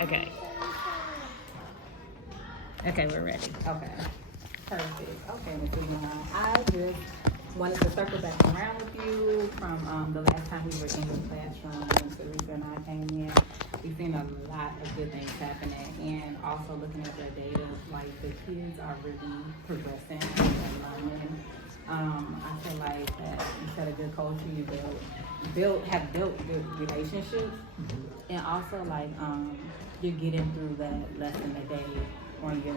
Okay. Okay, we're ready. Okay. Perfect. Okay, Ms. Lena, I just wanted to circle back around with you from the last time we were in the classroom when Teresa and I came in. We've seen a lot of good things happening, and also looking at the data, like the kids are really progressing and learning. I feel like that you set a good culture, you have built good relationships, and also like you're getting through that lesson a day on your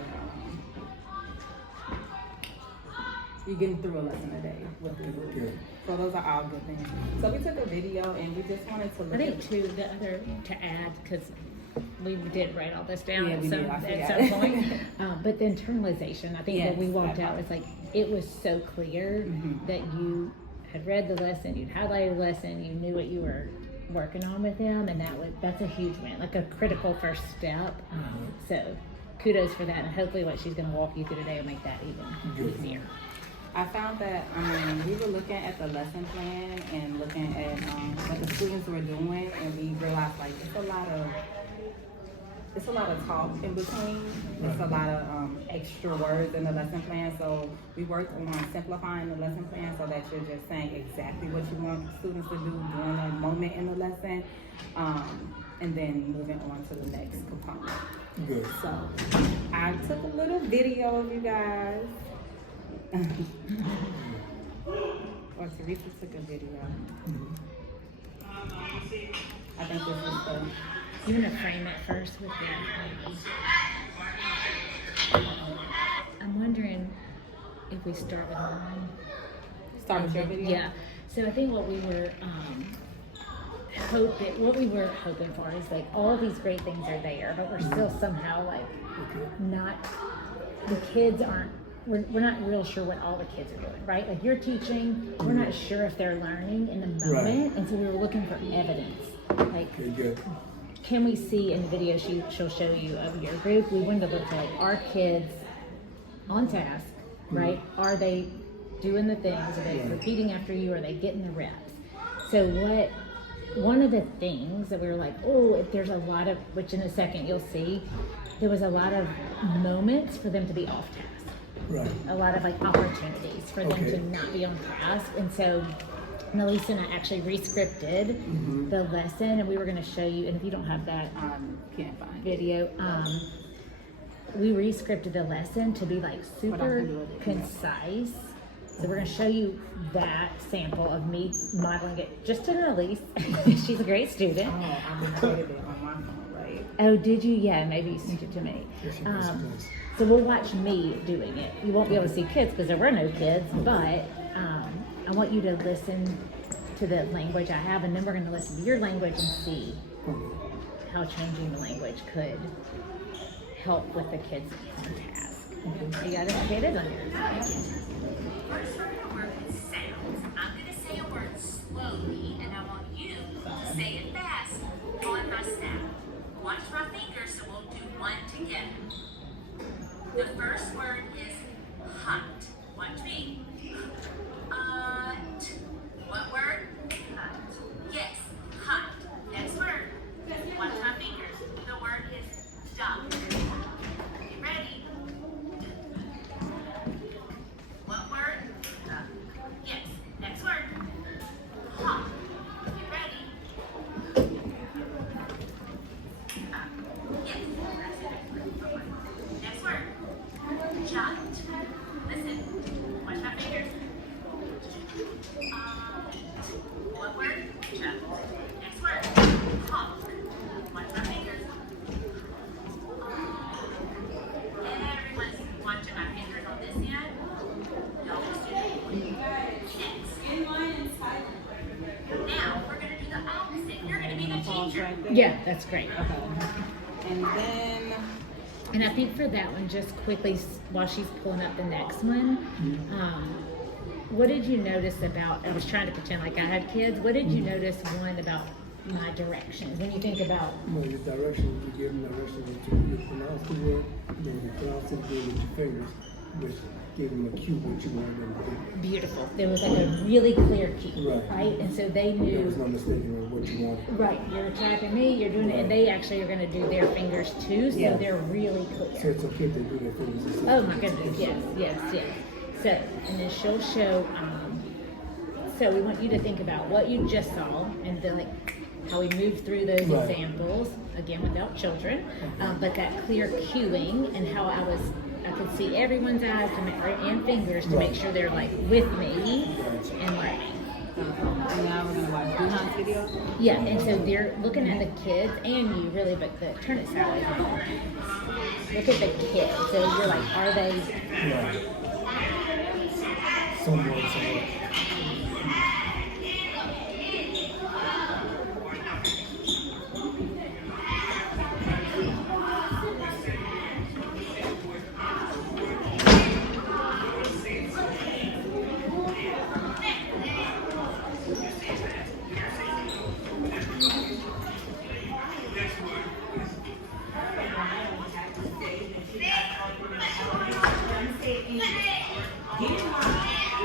you're getting through a lesson a day with the group. Good. So those are all good things. So we took a video and we just wanted to look I think too, the other to add, because we did write all this down Yeah, we did. I at forgot. some point. But the internalization, I think Yes, when we walked that out, part. it's like it was so clear Mhm. that you had read the lesson, you'd highlighted the lesson, you knew what you were working on with them, and that's a huge win, like a critical first step. So kudos for that, and hopefully what she's going to walk you through today will make that even easier. I found that we were looking at the lesson plan and looking at what the students were doing, and we realized like it's a lot of talk in between. It's a lot of extra words in the lesson plan. So we worked on simplifying the lesson plan so that you're just saying exactly what you want students to do during a moment in the lesson, and then moving on to the next component. Good. So I took a little video of you guys. Or Teresa took a video. I think this is the. You want to frame it first with I'm wondering if we start with mine. Start with your video? Yeah. So I think what we were hoping for is like all these great things are there, but we're still somehow like not. The kids aren't. We're not real sure what all the kids are doing, right? Like you're teaching, we're not sure if they're learning in the moment, and so we were looking for evidence. Like, Okay, good. can we see in the video she'll show you of your group? We wanted to look for like, are kids on task, right? Are they doing the things? Are they repeating after you? Are they getting the reps? So one of the things that we were like, oh, if there's a lot of, which in a second you'll see, there was a lot of moments for them to be off task. Right. A lot of like opportunities for them to not be on task. And so Melissa and I actually re-scripted the lesson, and we were going to show you, and if you don't have that Can't find video, we re-scripted the lesson to be like super concise. So we're going to show you that sample of me modeling it just to Elise. She's a great student. Oh, I recorded it on my phone, right? Oh, did you? Yeah, maybe you sent it to me. So we'll watch me doing it. You won't be able to see kids because there were no kids, but I want you to listen to the language I have, and then we're going to listen to your language and see how changing the language could help with the kids on task. You got it? Okay, it is on yours. First, we're going to work with sounds. I'm going to say a word slowly, and I want you to say it fast on my snap. Watch my fingers, so we'll do one together. The first word is hot. Watch me. What word? Hot. Yes, hot. Next word. Watch my fingers. The word is duck. You ready? What word? Duck. Yes. Next word. Hot. You ready? Yes. That's it. Next word. Jot. Listen. Watch my fingers. What word? Jot. Next word. Talk. Watch my fingers. Everyone's watching my fingers on this end. Y'all just do next. Now we're gonna do the opposite. You're gonna be the teacher. Right there? Yeah, that's great. And then And I think for that one, just quickly, while she's pulling up the next one, what did you notice about, I was trying to pretend like I had kids, what did you notice, one, about my directions? When you think about, Well, your direction, you give them direction that you pronounce the word, then you pronounce it with your fingers. which gave them a cue what you wanted them to do. Beautiful. There was like a really clear cue, Right. right? And so they There knew. was no mistaking what you wanted. Right, you're tracking me, you're doing it, and they actually are going to do their fingers too, so Yeah. they're really So clear. it's okay to do their fingers and stuff. Oh my goodness, yes. So, and then she'll show, so we want you to think about what you just saw, and then like how we moved through those Right. examples, again without children, but that clear cueing and how I could see everyone's eyes and fingers to make sure they're like with me and learning. And now we're gonna watch Duhan's video. Yeah, and so they're looking at the kids and you really, but turn it sideways. Look at the kids. So you're like, are they? Right. Somewhat.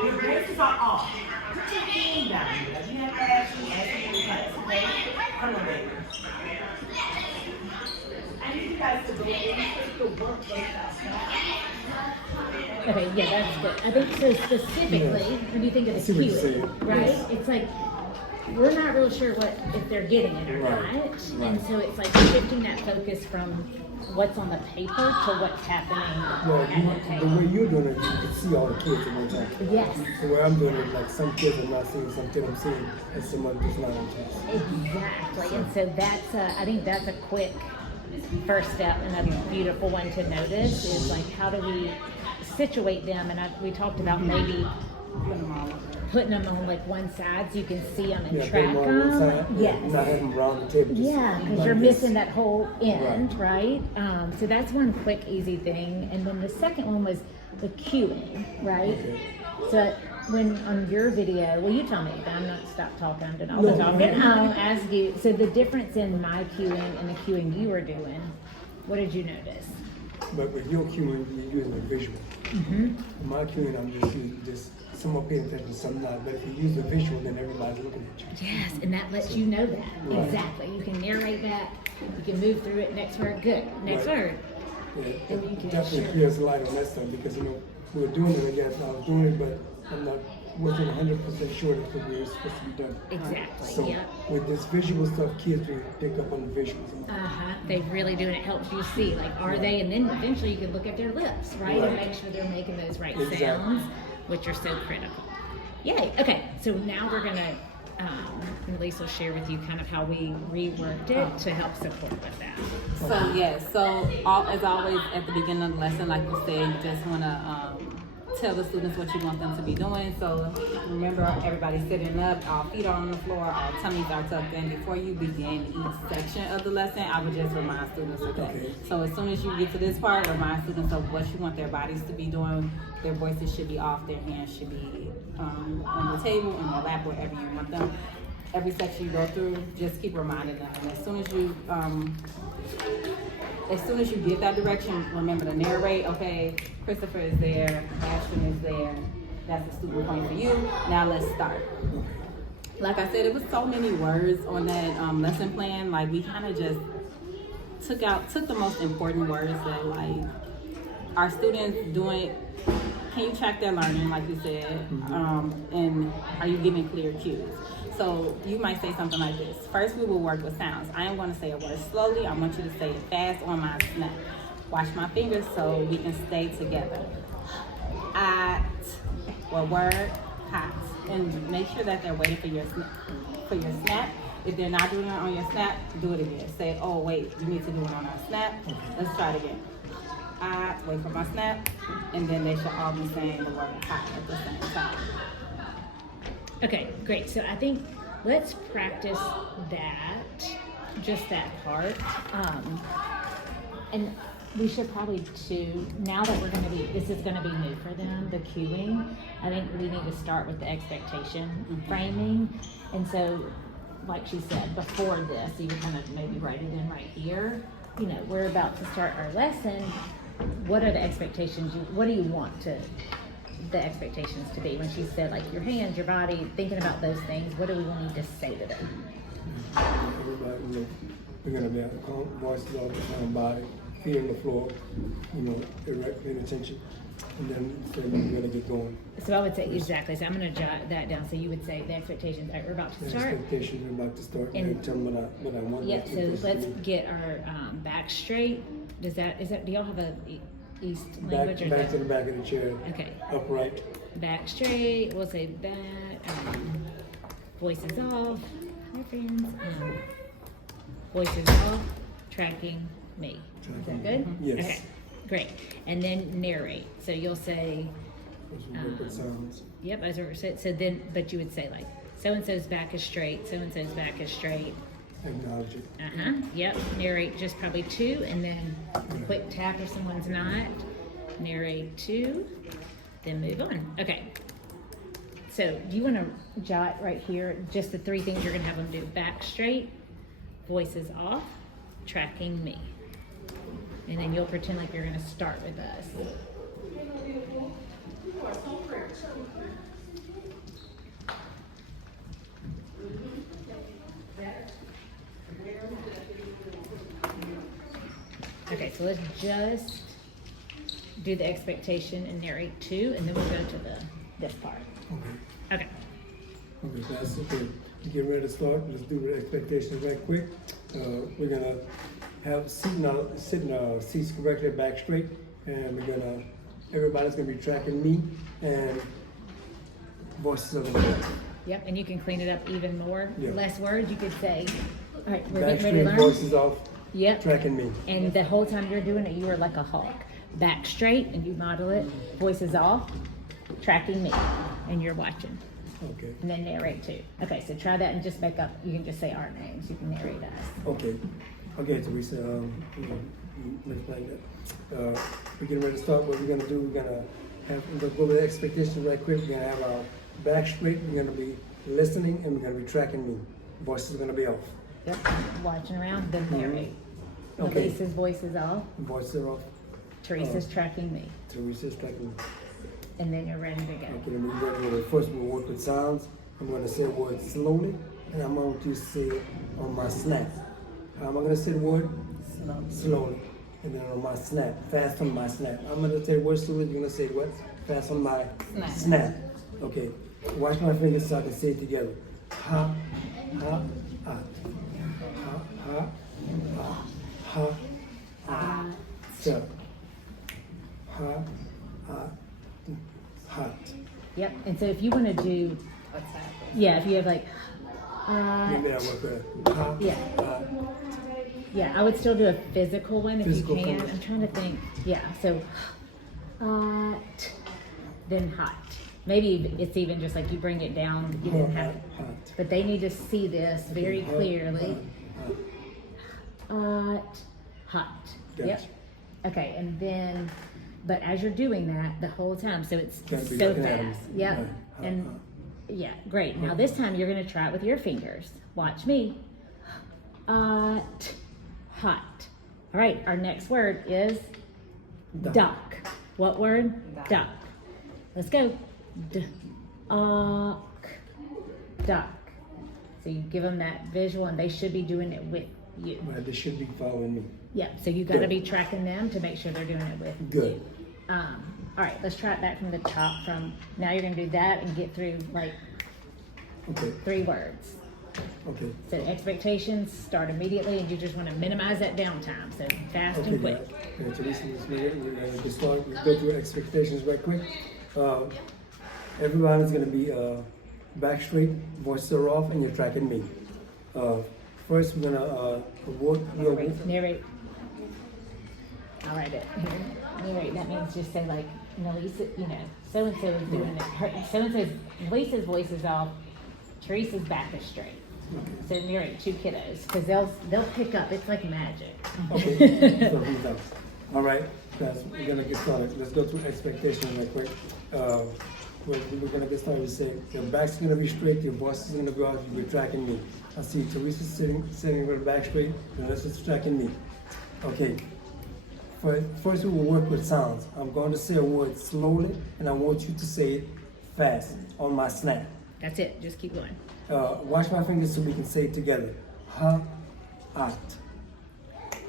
Your braces are off. Put your hand down here. You have to ask me in the class, okay? Come on, baby. I need you guys to go in and take the work those out. Okay, yeah, that's good. I think so specifically, when you think of I the see what you're cueing, saying. right? Yes. It's like, we're not real sure if they're getting it or Right. not. Right. And so it's like shifting that focus from what's on the paper to what's happening Well, at the the table. way you're doing it, you can see all the kids at one time. Yes. The way I'm doing it, like some kids I'm not seeing, some kids I'm seeing, and some others not on time. Exactly, and so that's I think that's a quick first step and a beautiful one to notice is like how do we situate them, and we talked about maybe putting them on like one side so you can see them and Yeah, put track them on one them. side. Yes. Not have them around the table. Just Yeah, because like you're this. missing that whole end, right? So that's one quick, easy thing. And then the second one was the cueing, right? Okay. So when on your video, well, you tell me, I'm not stop talking, I'm doing all the No. talking. I'll ask you. So the difference in my cueing and the cueing you were doing, what did you notice? But with your cueing, you're using a visual. Mm-hmm. My cueing, I'm just using just some are paying attention, some not. But if you use the visual, then everybody's looking at you. Yes, and that lets you know that. Right. Exactly. You can narrate that. You can move through it. Next word, good. Next Right. word. Yeah, And you can definitely share. clears the light on that stuff because we were doing it again. I was doing it, but wasn't 100% sure that's what we were supposed to be done. Exactly. So Yep. with this visual stuff, kids will pick up on the visuals. They really do, and it helps you see, like, are they, and then eventually you can look at their lips, right? And Right. make sure they're making those right Exactly. sounds, which are so critical. Yay. Okay, so now we're going to, and Lisa will share with you kind of how we reworked it to help support with that. So yes, so as always at the beginning of the lesson, like you said, you just want to tell the students what you want them to be doing. So remember, everybody's sitting up, all feet are on the floor, all tummies are tucked in. Before you begin each section of the lesson, I would just remind students of that. Okay. So as soon as you get to this part, remind students of what you want their bodies to be doing. Their voices should be off, their hands should be on the table, in their lap, wherever you want them. Every section you go through, just keep reminding them. And as soon as you get that direction, remember to narrate. Okay, Christopher is there, Ashton is there. That's the student point for you. Now let's start. Like I said, it was so many words on that lesson plan. Like we kind of just took the most important words that like our students doing. Can you track their learning, like you said, and are you giving clear cues? So you might say something like this. First, we will work with sounds. I am going to say a word slowly. I want you to say it fast on my snap. Watch my fingers so we can stay together. At, or word, hot. And make sure that they're waiting for your snap. If they're not doing it on your snap, do it again. Say, oh wait, you need to do it on our snap. Let's try it again. I wait for my snap, and then they should all be saying the word hot at the same time. Okay, great. So I think let's practice that, just that part. And we should probably too, now that this is going to be new for them, the cueing, I think we need to start with the expectation framing. And so, like she said, before this, you would kind of maybe write it in right here. We're about to start our lesson. what are the expectations what do you want the expectations to be? When she said like your hands, your body, thinking about those things, what do we want you to say to them? Everybody, you know, we're gonna be calm, voices off, calm body, feet on the floor, you know, erect, paying attention, and then we're gonna get going. So I would say exactly. So I'm going to jot that down. So you would say the expectations. All right, we're about to The start. expectations we're about to start, And- and tell them what I want. Yep. the So expectations let's to be. get our back straight. Is that? Do y'all have a East language or Back is to the that? back of the chair, Okay. upright. Back straight. We'll say back. Voices off. Hi friends. Voices off. Tracking me. Is that good? Yes. Okay. Great. And then narrate. So you'll say. Those are good sounds. Yep, as I said. So then, but you would say like, so and so's back is straight. So and so's back is straight. Acknowledge it. Yep. Narrate just probably 2, and then quick tap if someone's not. Narrate 2, then move on. Okay. So do you want to jot right here just the 3 things you're going to have them do? Back straight, voices off, tracking me. And then you'll pretend like you're going to start with us. Okay, so let's just do the expectation and narrate 2, and then we'll go to this part. Okay. Okay. Okay, that's okay. Get ready to start. Let's do the expectations right quick. We're gonna have sit in our seats correctly, back straight, and everybody's gonna be tracking me, and voices are gonna be Yep, and you can clean it up even more. Yeah. Less words, you could say, all right, we're back getting ready to straight, learn. voices off, Yep. tracking me. And the whole time you're doing it, you are like a hawk. Back straight, and you model it. Voices off, tracking me, and you're watching. Okay. And then narrate 2. Okay, so try that and just make up. You can just say our names. You can narrate us. Okay. Okay, Teresa. Let's play that. We're getting ready to start. What we're gonna do? We're gonna go over the expectations right quick. We're gonna have our back straight. We're gonna be listening, and we're gonna be tracking me. Voices are gonna be off. Yep. Watching around, then narrate. Okay. Elise's voice is off. Voices are off. Teresa's tracking me. Teresa's tracking me. And then you're ready to go. Okay, then we're ready. First, we'll work with sounds. I'm gonna say a word slowly, and I'm going to say it on my snap. How am I gonna say the word? Slowly. And then on my snap, fast on my snap. I'm gonna say the word slowly. You're gonna say what? Fast on my snap. Okay. Watch my fingers so I can say it together. Ha, ha, ah. Ha, ha, ah. Ha, ah. So. Ha, ah. Hot. Yep. And so if you want to do, What's happening? yeah, if you have like, Maybe I work with ha, yeah. ah. Yeah, I would still do a physical one if Physical you can. first. I'm trying to think. Yeah, so then hot. Maybe it's even just like you bring it down. You didn't have, Hot. but they need to see this very Hot, clearly. hot. Hot. Gotcha. Yep. Okay, and then, but as you're doing that the whole time, so it's Gotta be so looking at 'em. fast. Yep. Right. Hot, And hot. yeah, great. Now this time you're gonna try it with your fingers. Watch me. Hot. All right, our next word is duck. What word? Duck. Let's go. Duck. So you give them that visual, and they should be doing it with you. Right, they should be following me. Yeah. So you got to Good. be tracking them to make sure they're doing it with Good. you. All right, let's try it back from the top. From now, you're gonna do that and get through like Okay. 3 words. Okay. So expectations start immediately, and you just want to minimize that downtime. So fast Okay, and quick. guys. Okay, Teresa, we're gonna get started. Let's go through expectations right quick. Everybody's gonna be back straight, voices are off, and you're tracking me. First, we're gonna Narrate. I'll write it here. Narrate. That means just say like, Lisa, so and so is doing it. So and so's Lisa's voice is off. Teresa's back is straight. So narrate 2 kiddos because they'll pick up. It's like magic. Okay. So who's up? All right, guys, we're gonna get started. Let's go through expectations right quick. We're gonna get started. We say your back's gonna be straight, your voice is gonna go out. You're tracking me. I see Teresa sitting with her back straight, and that's just tracking me. Okay. First we will work with sounds. I'm going to say a word slowly, and I want you to say it fast on my snap. That's it. Just keep going. Watch my fingers so we can say it together. Ha, at.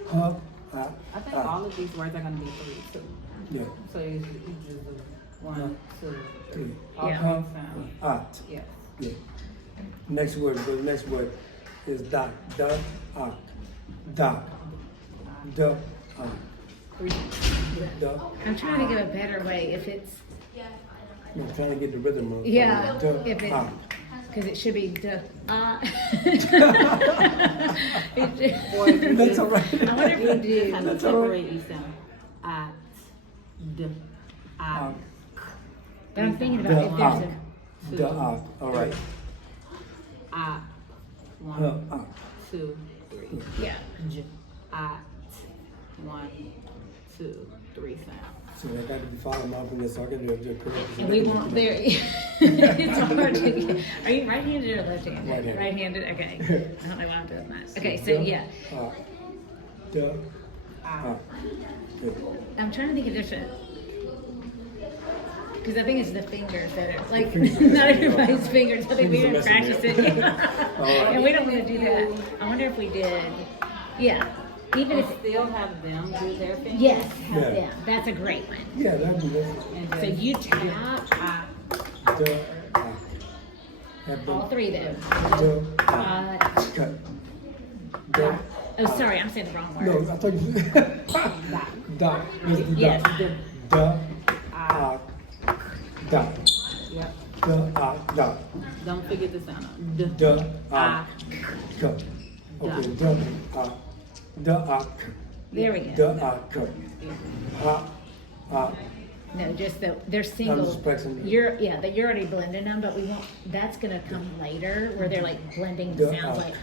Ha, at. I think all of these words are gonna be 3 too. Yeah. So you just do 1, 2, 3. All Yeah. 3 sounds. At. Yes. Yeah. Next word. The next word is doc. Da, at. Doc. Da, at. 3. Da. I'm trying to give a better way. If it's I'm trying to get the rhythm of yeah, Da, if it at. because it should be duh. Or if you That's just, all right. I wonder if we kind do. of That's all right. separate each sound. At, d, at. But I'm thinking Da, about if there's at. a Da, at. All right. At, Ha, 1, at. 2, 3. yeah. At, 1, 2, 3 sounds. So I got to be following my finger so I can do it correctly. And we won't there. It's hard to get. Are you right-handed or left-handed? Right-handed. Right-handed. Okay. I don't know why I'm doing that. Okay. So yeah, Da, At. at. Good. I'm trying to think if there's a. Because I think it's the fingers that are like fingers. not everybody's fingers. I think we Fingers didn't are messing practice me it, All right. and we don't want to do that. I wonder if we did. Yeah. Even And if still have them do their fingers. yes, have Yeah. them. That's a great one. Yeah, that'd be good. And So just you tap at. Da, at. Have all them. three though. Da, at. Cut. Da. Oh, sorry, I'm saying the wrong word. No, I thought you said. Da. Where's the Yes. da? Da, at. Da. Yep. Da, at. Da. Don't forget the sound. D. Da, Ah. at. Cut. Okay, da, at. Da, at. There we go. Da, at. Cut. Ha, at. No, just they're I'm single. just pressing. You're that you're already blending them, but we won't. That's gonna come later where they're like blending the The sounds up. like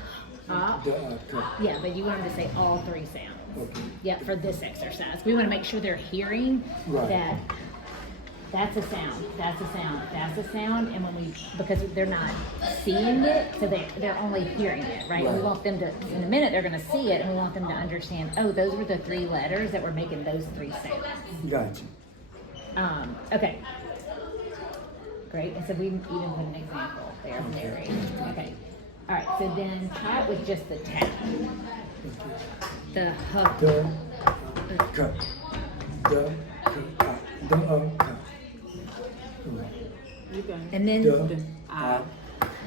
up. Da, at. Cut. Yeah, but you want them to say all three sounds. Okay. Yeah, for this exercise, we want to make sure they're hearing Right. that. That's a sound. That's a sound. That's a sound. And when we, because they're not seeing it, so they're only hearing it, right? And we Right. want them to, in a minute, they're going to see it, and we want them to understand. Oh, those were the 3 letters that were making those 3 sounds. Gotcha. Okay. Great. And so we even put an example there of Mary. Okay. All right. So then try it with just the tap. The huh. Da, cut. Da, cut. Da, cut. You can. And then Da, Ah.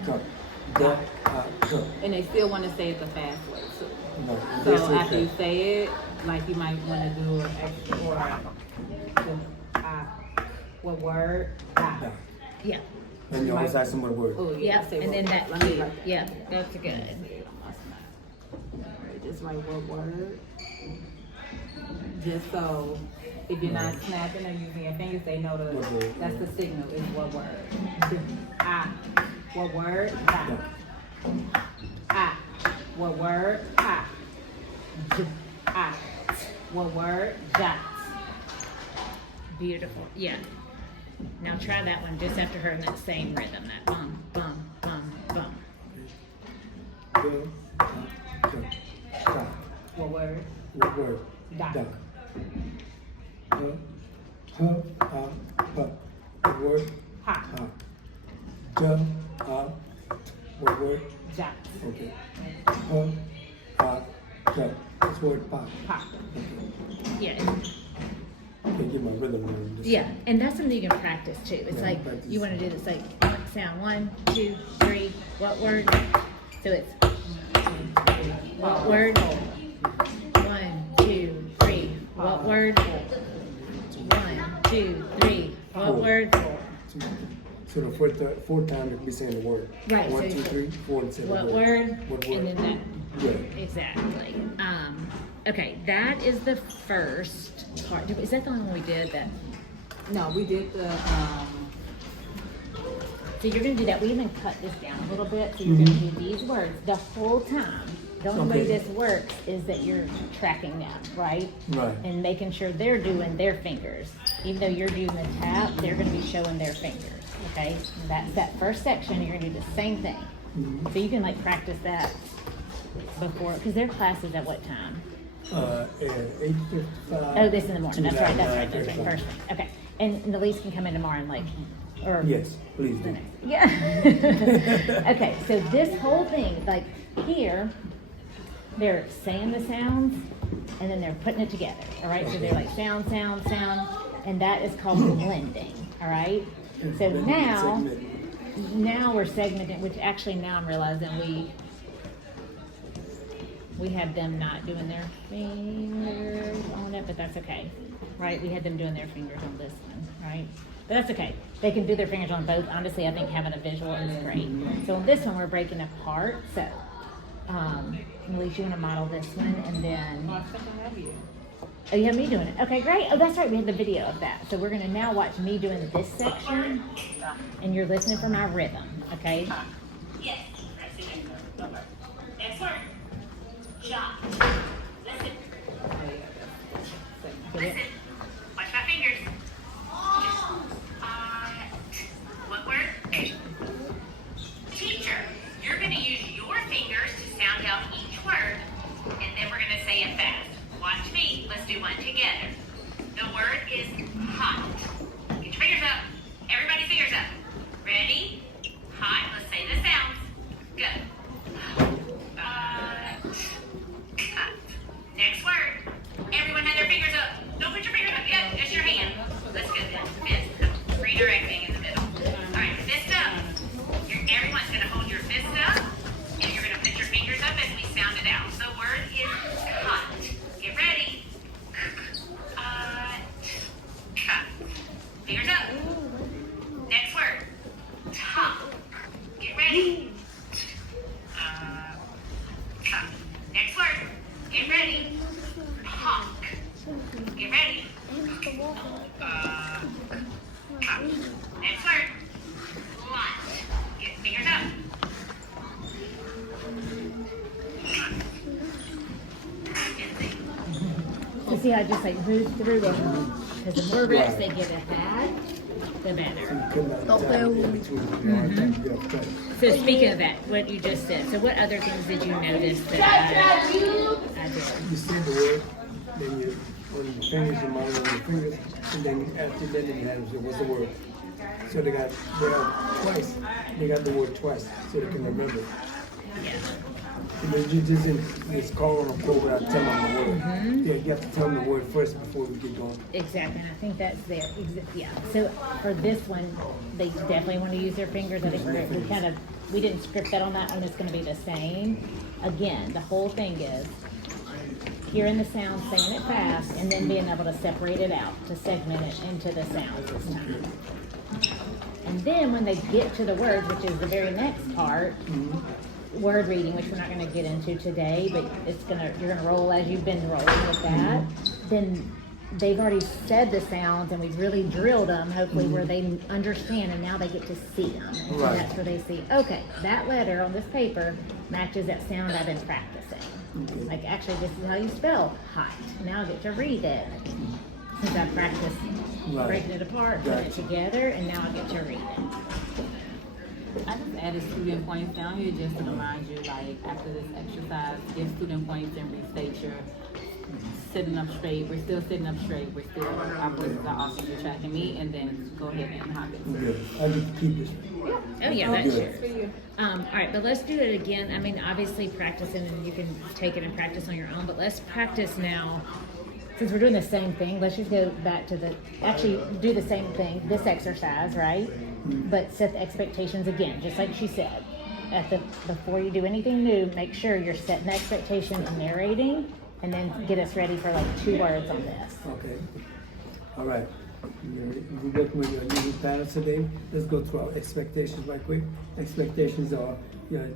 cut. Da, cut. And they still want to say it the fast way too. No, So this is after you that. say it, like you might want to do an extra or what word? Ah. Da. yeah. And you always ask them what word. Oh yeah. Yep. say And what then word. that Let me key. write that. Yeah. That's good. Just write what word. Just so if you're not snapping or using your fingers, they know What word? that's the signal is what word. Ah. What word? Ah. Yeah. Ah. What word? Ah. Ah. What word? That. Beautiful. Yeah. Now try that one just after her in that same rhythm. That bum, bum, bum, bum. Da, cut. Da. What word? What word? Da. Da. Ha, what word? Ha. Ha. Da, what word? That. Okay. Cut. This word pa. Ha. Yeah. Okay, get my rhythm down. Yeah. And that's something you can practice too. It's Yeah, like practice. you want to do this like sound 1, 2, 3. What word? So it's what word? 1, 2, 3. What word? 1, 2, 3. What Four. word? So the fourth time you'll be saying the word. Right, 1, so 2, 3, 4, and say the What word. word? What word? And then that. Yeah. Exactly. Okay, that is the first part. Is that the one we did that? No, we did the So you're gonna do that. We even cut this down a little bit. So you're gonna do these words the whole time. The only way Okay. this works is that you're tracking them, right? Right. And making sure they're doing their fingers. Even though you're doing the tap, they're gonna be showing their fingers. Okay? And that's that first section. You're gonna do the same thing. So you can like practice that before, because their class is at what time? At 8:55. Oh, this in the morning. That's right. That's right. 9:35. First thing. Okay. And the lease can come in tomorrow and like, or Yes, please do. yeah. Okay. So this whole thing, like here, they're saying the sounds and then they're putting it together. All right. So they're like sound, sound, sound, and that is called blending. All right. So now we're segmenting, which actually now I'm realizing we have them not doing their fingers on it, but that's okay, right? We had them doing their fingers on this one, right? But that's okay. They can do their fingers on both. Honestly, I think having a visual is great. So on this one, we're breaking apart. So, Elise, you want to model this one, and then oh, you have me doing it. Okay, great. Oh, that's right. We had the video of that. So we're gonna now watch me doing this section, and you're listening for my rhythm. Okay. Yes. Next word. Shot. Listen. Listen. Watch my fingers. What word? Teacher, you're going to use your fingers to sound out each word, and then we're going to say it fast. Watch me. Let's do one together. The word is hot. Get your fingers up. Everybody fingers up. Ready? Hot. Let's say the sounds. Go. Next word. Everyone have their fingers up. Don't put your fingers up yet. Just your hand. Let's go then. Fist. Redirecting in the middle. All right, fist up. Everyone's going to hold your fist up, and you're going to put your fingers up as we sound it out. The word is hot. Get ready. Fingers up. Next word. Top. Get ready. Top. Next word. Get ready. Honk. Get ready. Hop. Next word. Lot. Get fingers up. You see how I just like move through them? Because the more reps they get ahead, the better. So speaking of that, what you just said, so what other things did you notice that I did? You see the word, then you, on your fingers, you mount on your fingers, and then after that, you have, what's the word? So they got twice, they got the word twice, so they can remember. Yeah. And then you just just call on a program, tell them the word. Yeah, you have to tell them the word first before we get going. Exactly, and I think that's there. Yeah. So for this one, they definitely want to use their fingers. I think we didn't script that on that one. It's going to be the same. Again, the whole thing is hearing the sound, saying it fast, and then being able to separate it out to segment it into the sounds this time. And then when they get to the words, which is the very next part. Word reading, which we're not going to get into today, but you're gonna roll as you've been rolling with that. Then they've already said the sounds, and we've really drilled them, hopefully, where they understand, and now they get to see them. And so that's where they see, okay, that letter on this paper matches that sound I've been practicing. Like, actually, this is how you spell hot. Now I get to read it. Since I practiced breaking it apart, putting it together, and now I get to read it. I just added student points down here just to remind you, like, after this exercise, give student points and restate your sitting up straight. We're still sitting up straight. We're still, our voices are off and you're tracking me, and then go ahead and hop into Good. I need to keep this. Oh yeah, that's yours. All right, but let's do it again. I mean, obviously practicing, and you can take it and practice on your own, but let's practice now. Since we're doing the same thing, let's just go back to actually do the same thing, this exercise, right? But set the expectations again, just like she said. Before you do anything new, make sure you're setting the expectations, narrating, and then get us ready for like 2 words on this. Okay. All right. We're working with your using patterns today. Let's go through our expectations right quick. Expectations are,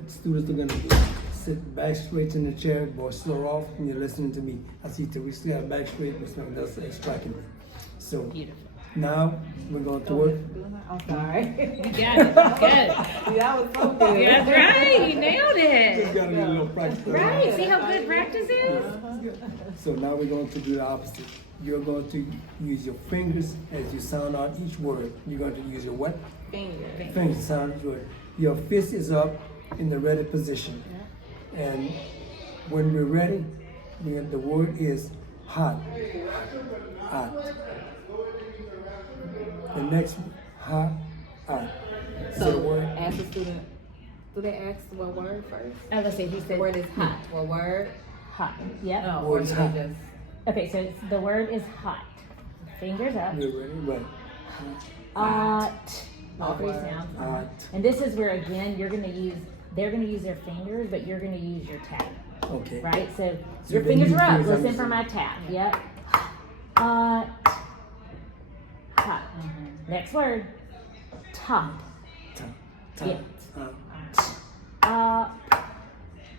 students are gonna sit back straight in the chair, boy slow off, and you're listening to me. I see Teresa got back straight, which that's striking. So Beautiful. now we're going to work. I'm sorry. You got it. Good. That was so good. That's right. You nailed Just it. gotta get a little practice. Right. See how good practice is? So now we're going to do the opposite. You're going to use your fingers as you sound out each word. You're going to use your what? Fingers to sound each word. Your fist is up in the ready position. And when we're ready, The word is hot. Hot. The next hot. Hot. So the So, word ask the student, do they ask what word first? Let's see, he The said word is hot. What word? hot. Yep. No, Word or is do hot. they just... Okay, so the word is hot. Fingers up. you ready? Right. All three Word. sounds. Hot. And this is where again they're gonna use their fingers, but you're gonna use your tap. Okay. Right? So So your then fingers you are up. use Listen them for as- my tap. Yep. Hot. Mm-hmm. Next word. Top. Top. Top. Yeah. Top.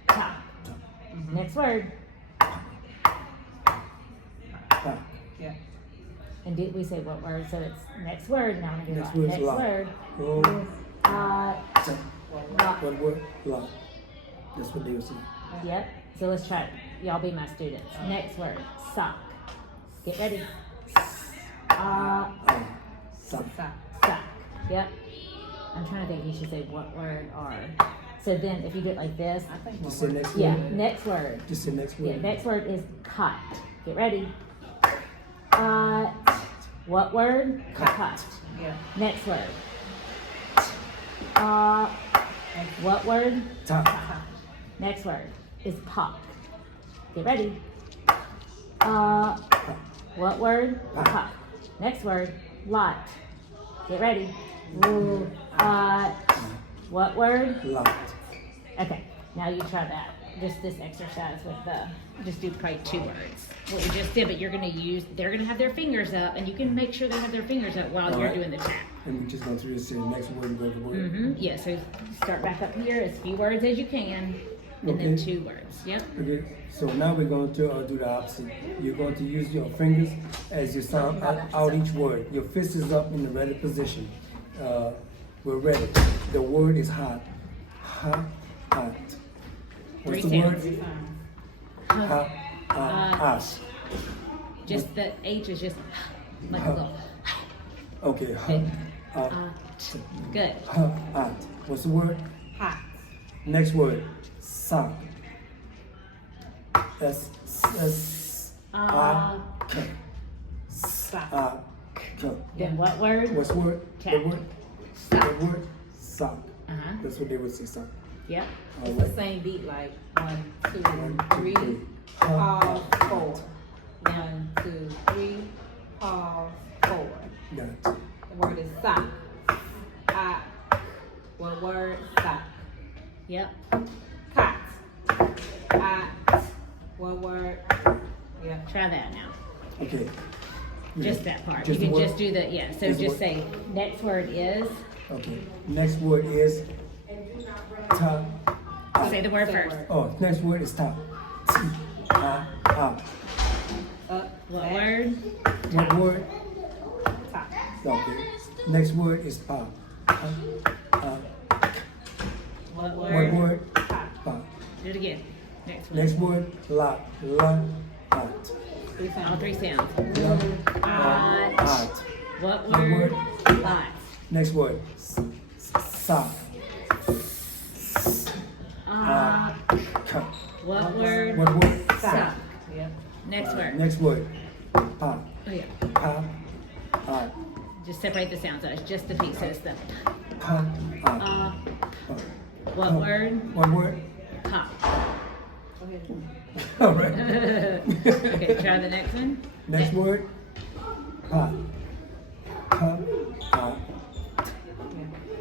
Top. Next word. Top. Yeah. And did we say what word? So it's next word. Now I'm gonna do Next that. word is Next lock. word. Oh. Top. What word? Lock. That's what they were saying. Yep. So let's try it. Y'all be my students. Next word. Sock. Get ready. Sock. Sock. Sock. Yep. I'm trying to think. You should say what word or. So then, if you do it like this. I think Just what say word? next Yeah. word. Next word. Just say next Yeah. word. Next word is cot. Get ready. What word? Cot. Yeah. Next word. What word? Top. Next word is pop. Get ready. What word? Pop. Next word, lot. Get ready. What word? Locked. Okay, now you try that. Just this exercise with just do probably 2 words. What you just did, but they're gonna have their fingers up, and you can make sure they have their fingers up while you're Alright. doing the tap. And we just go through this. Say the next word. Go to word. Mm-hmm. Yeah, so start back up here as few words as you can, and then Okay. 2 words. Yep. Okay, so now we're going to do the opposite. You're going to use your fingers as you sound out each word. Your fist is up in the ready position. We're ready. The word is hot. Hot, hot. What's 3 the sounds. word? Hot, hot. Just the H is just like a little. Okay, hot, Good. hot. What's the word? Hot. Next word, sock. S, I, K. Sock. Then what word? What's the word? Tap. The word? Sock. The word? Sock. Uh-huh. That's what they would say, sock. Yep. All It's the right. same beat, like 1, 2, 3, 3. pause, 4. 1, 2, 3, pause, 4. Got it. The word is sock. What word? Sock. Yep. Cot. What word? Yeah. Try that now. Okay. Just that part. Just you can the word? just do the So Just the just word? say next word is. Okay. Next word is top. Say the word Say first. word. Oh, next word is top. T, I, Up. What back, word? What word? Top. Okay. Next word is pop. What What word? word? Top. Pop. Do it again. Next one. Next word, lock. Lock. Hot. 3 All sounds. 3 sounds. Lock. Hot. Hot. What What word? word? Hot. Next word, sock. Cut. What word? What word? Sock. Yeah. Next word. Next word, pop. Oh yeah. Pop. Hot. Just separate the sounds. So it's just the P. So it's the. Pop. Hot. What word? What word? Pop. Go ahead. All right. Okay. Try the next one. Next word, pop. Pop. Hot.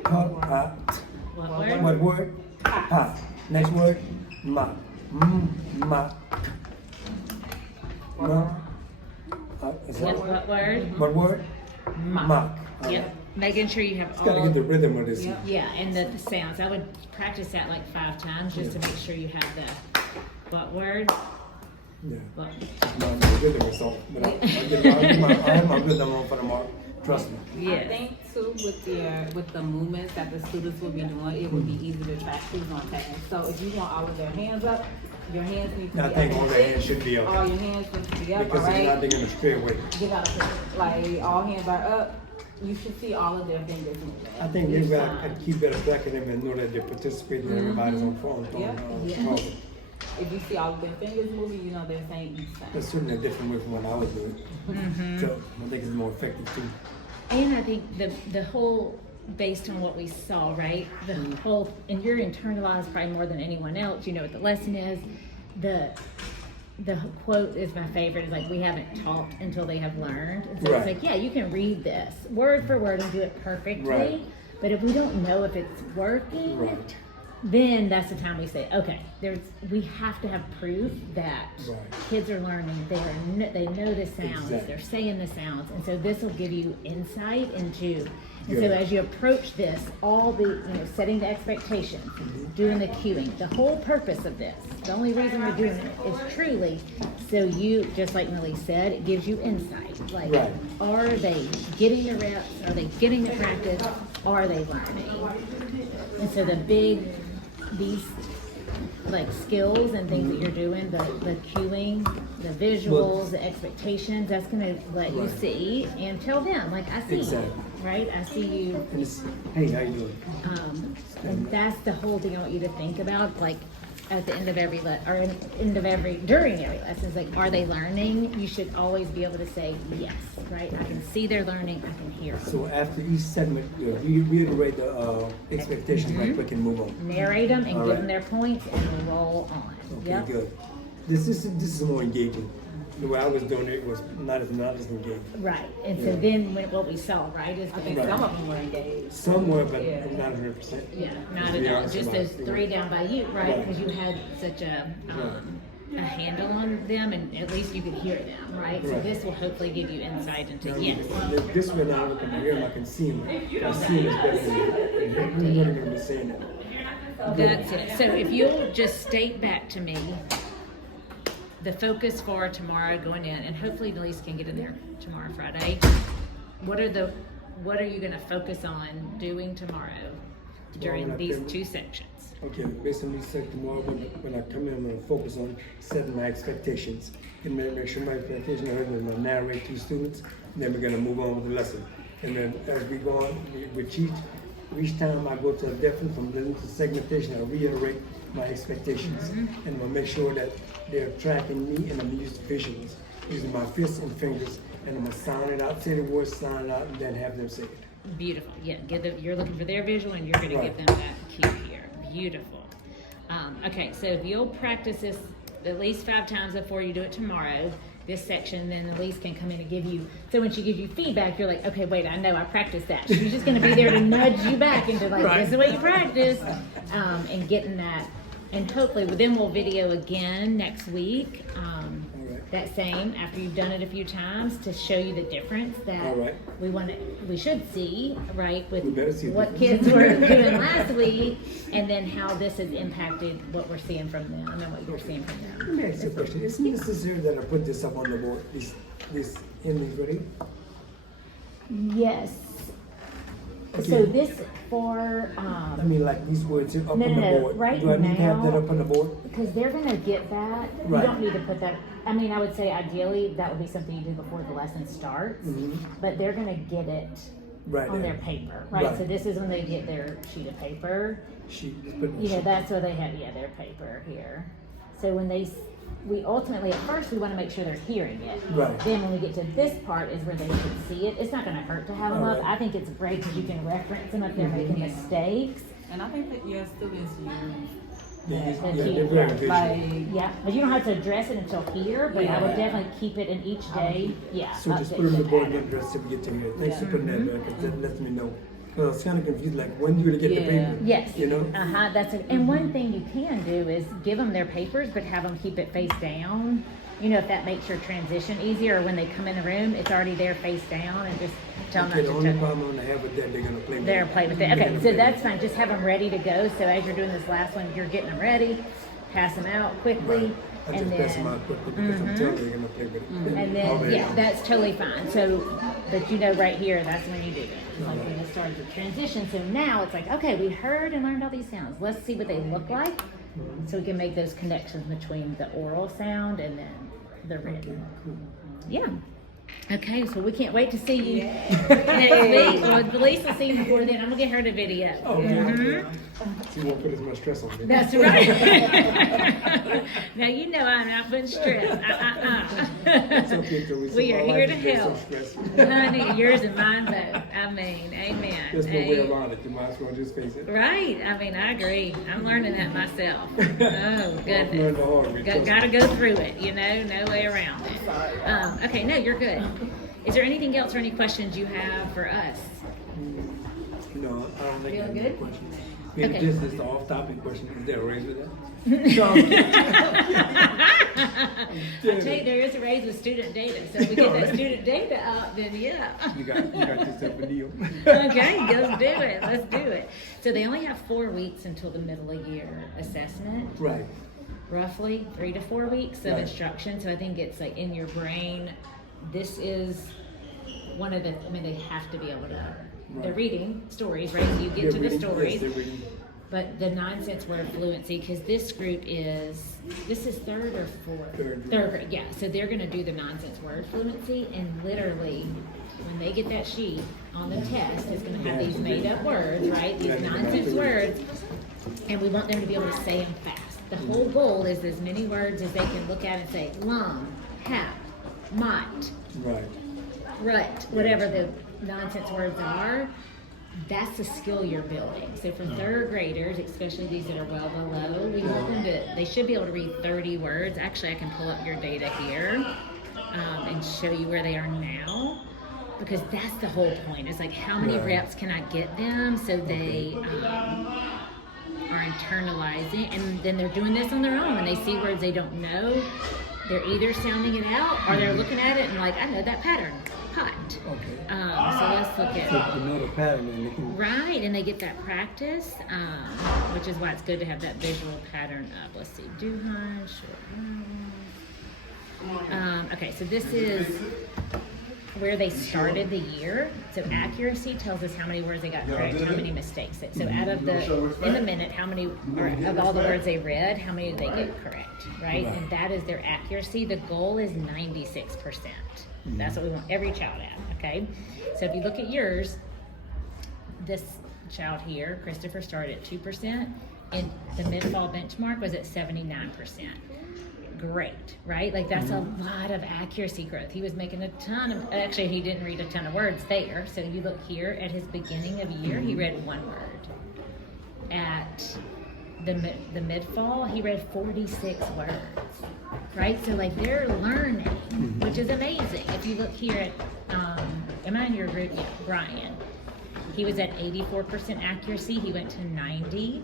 Pop. Hot. What word? What word? Pop. Next word, mop. Mop. Mop. Is that What word? what word? Mop. Yep. Making sure you have Just gotta all. get the rhythm of this. Yep. Yeah, and the sounds. I would practice that like 5 times just to make sure you have the what word. Yeah. What? No, the rhythm is off. But I have my rhythm on for tomorrow. Trust me. I Yes. think too with the movements that the students will be doing, it would be easy to track who's on task. So if you want all of their hands up, your hands need to be I up. think all the hands should be up. All your hands need to be up, Because all if not, right? they're gonna stray away. Give out like all hands are up. You should see all of their fingers moving. I think we've got to Fine. keep better track of them and know that they're participating. Everybody's on phone. Yeah. Yeah. Talking. if you see all of their fingers moving, you know they're saying each sound. It's certainly a different way from what I was doing. Mm-hmm. So I think it's more effective too. And I think the whole, based on what we saw, right? The whole, and you're internalized probably more than anyone else. You know what the lesson is. The quote is my favorite. Is like, we haven't taught until they have learned. And so Right. it's like, yeah, you can read this word for word and do it perfectly. Right. But if we don't know if it's working, Right. then that's the time we say, okay, we have to have proof that Right. kids are learning. They know the sounds. Exactly. They're saying the sounds, and so this will give you insight into. And so Good. as you approach this, all the setting the expectations, doing the cueing, the whole purpose of this, the only reason we're doing it is truly so you, just like Millie said, it gives you insight. Like, Right. are they getting the reps? Are they getting the practice? Are they learning? And so these like skills and things that you're doing, the cueing, the visuals, the expectations, that's gonna let you Right. see and tell them, like, I see Exactly. you, right? I see you. And it's, hey, how you doing? And that's the whole thing I want you to think about, like at the end of every during every lesson, is like, are they learning? You should always be able to say yes, right? I can see they're learning, I can hear them. So after each segment, we reiterate the expectations right quick and move on. Narrate them and All give right. them their points and roll on. Okay, Yep. good. This is more engaging. The way I was doing it was not as engaging. Right, and so Yeah. then what we saw, right, is I think Right. some of them were engaged. Somewhere, but Yeah. not 100%. yeah, not To at be all. honest Just about those it. three down by you, right? Right. Because you had such a handle on them, and at least you could hear them, right? So Right. this will hopefully give you insight into Now, yes. This way now I can hear them, I can see them. I see them is better than I'm not going to be saying that. That's it. So if you'll just state back to me the focus for tomorrow going in, and hopefully Elise can get in there tomorrow, Friday. What are you going to focus on doing tomorrow during Tomorrow, these okay. two sections? Okay, based on what you said tomorrow, when I come in, I'm going to focus on setting my expectations. And make sure my expectations are heard, I'm going to narrate to students, and then we're going to move on with the lesson. And then as we go on, with each time I go to a different, from listening to segmentation, I reiterate my expectations. And I'm going to make sure that they're tracking me, and I'm going to use visuals, using my fists and fingers, and I'm going to sound it out, say the words, sound it out, and then have them say it. Beautiful. Yeah, you're looking for their visual, and you're going to Right. give them that cue here. Beautiful. Okay, so if you'll practice this at least 5 times before you do it tomorrow, this section, then Elise can come in and give you, so when she gives you feedback, you're like, okay, wait, I know I practiced that. She's just going to be there to nudge you back into like, Right. this is what you practiced, and getting that. And hopefully, then we'll video again next week. right. That same, after you've done it a few times, to show you the difference that All right. we should see, right, with We better see what that. kids were doing last week, and then how this has impacted what we're seeing from them, and then what you're seeing from Let them. me ask you a question. Isn't it necessary that I put this up on the board, this in the video? Yes. Okay. So this for, I mean, like these words here up No, on no, the no. board. Right Do I need to have that now- up on the board? because they're gonna get that, you Right. don't need to put that, I mean, I would say ideally, that would be something you do before the lesson starts, but they're gonna get it Right on there. their paper, right? Right. So this is when they get their sheet of paper. Sheet, just put it in the You know, sheet. that's where they have, their paper here. So when we ultimately, at first, we want to make sure they're hearing it. Right. Then when we get to this part is where they can see it. It's not going to hurt to have them up. Alright. I think it's great because you can reference them if they're making mistakes. And I think that your students use Yeah, the yeah, key, they're very visual. like Yeah, but you don't have to address it until here, but I would Yeah. definitely keep it in each day. Yeah. So just update put them in the board and pattern. address if we get to here. Thanks for Yeah. putting that there, because that lets me know. Because I was kind of confused, like, when do you get the Yeah. paper? Yes. You know? That's it. And one thing you can do is give them their papers, but have them keep it face down. You know, if that makes your transition easier, or when they come in the room, it's already there face down, and just tell Okay, them the not only to touch. problem I'm gonna have with that, they're gonna play with They're it. play with it. They're Okay, gonna so play with that's it. fine. Just have them ready to go. So as you're doing this last one, you're getting them ready. Pass them out quickly, Right. I and just pass them then. out quickly because I'm telling you, they're gonna play with it. And then, Already. yeah, that's totally fine. So, but you know, right here, that's when you do it. It's like when it starts the transition. So now it's like, okay, we heard and learned all these sounds. Let's see what they look like, so we can make those connections between the oral sound and then the Okay, written. cool. Yeah. Okay, so we can't wait to see you next week. Well, Felice will see you before then. I'm gonna get her the video. Oh, Mhm. So you won't put as much stress on me. That's right. Now you know I'm not putting stress. It's okay, Teresa. We are My here life to has been help. so stressful. Honey, yours and mine both. I mean, amen. There's no way around it. You might as well just face it. Right. I mean, I agree. I'm learning that myself. Oh, I've learned goodness. the hard way. Gotta go through it, you know, no way around it. Okay, no, you're good. Is there anything else or any questions you have for us? No, I don't think I Feeling have good? any questions. Maybe Okay. just the off-topic question. Is there a raise with that? I'll tell you, there is a raise with student data. So if we get that student data up, then yeah. You got yourself a deal. Okay, let's do it. Let's do it. So they only have 4 weeks until the middle of year assessment. Right. Roughly 3 to 4 weeks of Right. instruction. So I think it's like in your brain, this is one of the, I mean, they have to be able to, they're reading stories, right? You get They're to the reading- stories. Yes, they're reading. But the nonsense word fluency, because this group is, this is third or fourth? Third grade. Third grade, yeah. So they're gonna do the nonsense word fluency, and literally, when they get that sheet on the test, it's gonna have these made up words, right? These nonsense words, and we want them to be able to say them fast. The whole goal is as many words as they can look at and say, lung, hap, might, Right. rut, whatever the nonsense words are. That's the skill you're building. So for third graders, especially these that are well below, we want them to, they should be able to read 30 words. Actually, I can pull up your data here and show you where they are now, because that's the whole point. It's like, how many reps can I get them so they are internalizing, and then they're doing this on their own. When they see words they don't know, they're either sounding it out or they're looking at it and like, I know that pattern. Pot. Okay. So let's look So at you know the pattern and they can. right, and they get that practice, which is why it's good to have that visual pattern up. Let's see, do hunt, short. Okay, so this is where they started the year. So accuracy tells us how many words they got correct, how many mistakes. So out of the in the minute, how many or of all the words they read, how many did they get correct, right? And that is their accuracy. The goal is 96%. That's what we want every child at, okay? So if you look at yours, this child here, Christopher, started at 2%, and the mid-fall benchmark was at 79%. Great, right? Like that's a lot of accuracy growth. He was making a ton of, actually he didn't read a ton of words there. So you look here at his beginning of year, he read 1 word. At the mid-fall, he read 46 words, right? So like they're learning, which is amazing. If you look here at, am I in your group? Yeah, Brian. He was at 84% accuracy. He went to 90.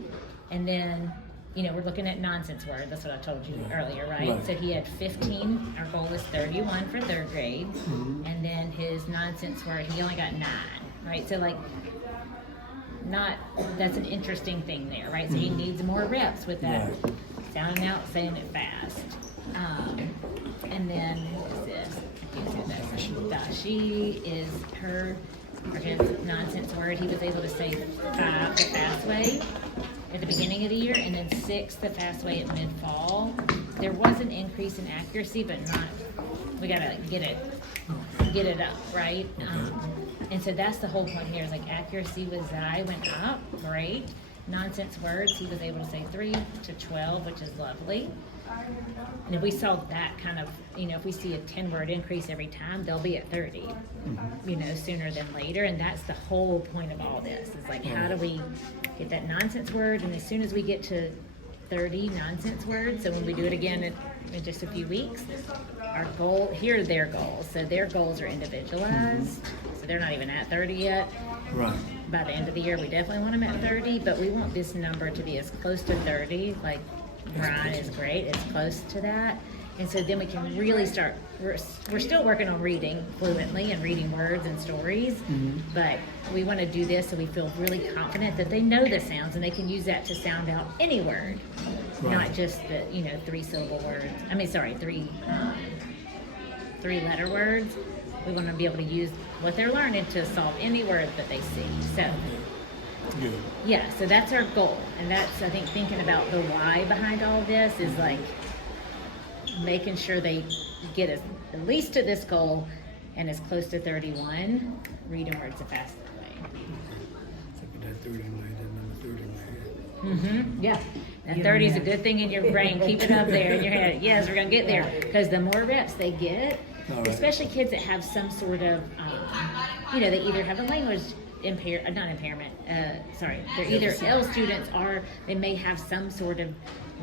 And then, you know, we're looking at nonsense word. That's what I told you earlier, right? So he had 15. Our goal was 31 for third grade. And then his nonsense word, he only got 9, right? So like, that's an interesting thing there, right? So he needs more reps with that, sounding out, saying it fast. And then, what is this? I can't say that. She is her, or his nonsense word, he was able to say 5 the fast way at the beginning of the year, and then 6 the fast way at mid-fall. There was an increase in accuracy, but not, we gotta get it up, right? And so that's the whole point here, is like accuracy with Zai went up, great. Nonsense words, he was able to say 3 to 12, which is lovely. And if we saw that kind of, you know, if we see a 10-word increase every time, they'll be at 30, you know, sooner than later. And that's the whole point of all this. It's like, how do we get that nonsense word? And as soon as we get to 30 nonsense words, so when we do it again in just a few weeks, our goal, here are their goals. So their goals are individualized. So they're not even at 30 yet. Right. By the end of the year, we definitely want them at 30, but we want this number to be as close to 30, like Brian is great, it's close to that. And so then we can really start, we're still working on reading fluently and reading words and stories, but we want to do this so we feel really confident that they know the sounds and they can use that to sound out any word, not just the, you know, 3-syllable words. I mean, sorry, 3-letter words. We want to be able to use what they're learning to solve any word that they see. So, yeah, so that's our goal. And that's, I think, thinking about the why behind all this is like making sure they get at least to this goal and is close to 31, reading words the fastest way. That 30 in my head, that number 30 in my head. Yeah, and 30 is a good thing in your brain. Keep it up there in your head. Yes, we're gonna get there because the more reps they get, especially kids that have some sort of, they either have a language they're either L students or they may have some sort of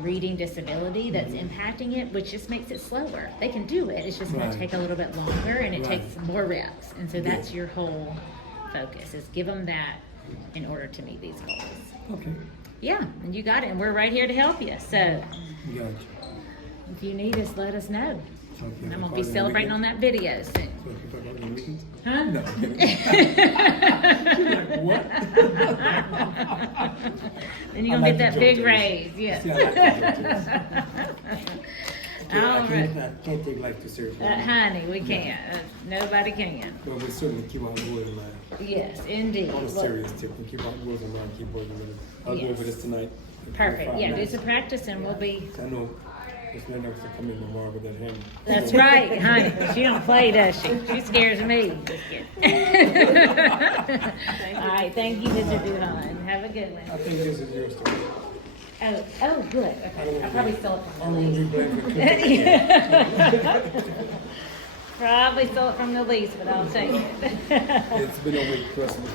reading disability that's impacting it, which just makes it slower. They can do it. It's just going to take a little bit longer, and it takes more reps. And so that's your whole focus is give them that in order to meet these goals. Okay. Yeah, and you got it, and we're right here to help you. So Gotcha. if you need us, let us know. Okay. And I'm gonna be celebrating on that video soon. So if you talk about the weekends? Huh? No. Like, what? Then you're I gonna like get that the big joke, raise, yeah. See, I like the joke, All I right. can't take life too seriously. Honey, we can't. Nobody can. But we certainly keep our goals in mind. Yes, indeed. On a Look, serious tip, we keep our goals in mind, keep working with it. I'll go Yes. over this tonight. perfect. Yeah, do 5 some practice and we'll be. I know. It's not enough to come in tomorrow with that hand. That's right, honey. She don't play, does she? She scares me. Just kidding. All right, thank you, Mr. Duhan. Have a good I one. think this is yours too. Oh, good. Okay. I probably stole it I from the don't lease. want to be blamed for Probably stole it from the lease, but I'll take it. It's been a week, trust me.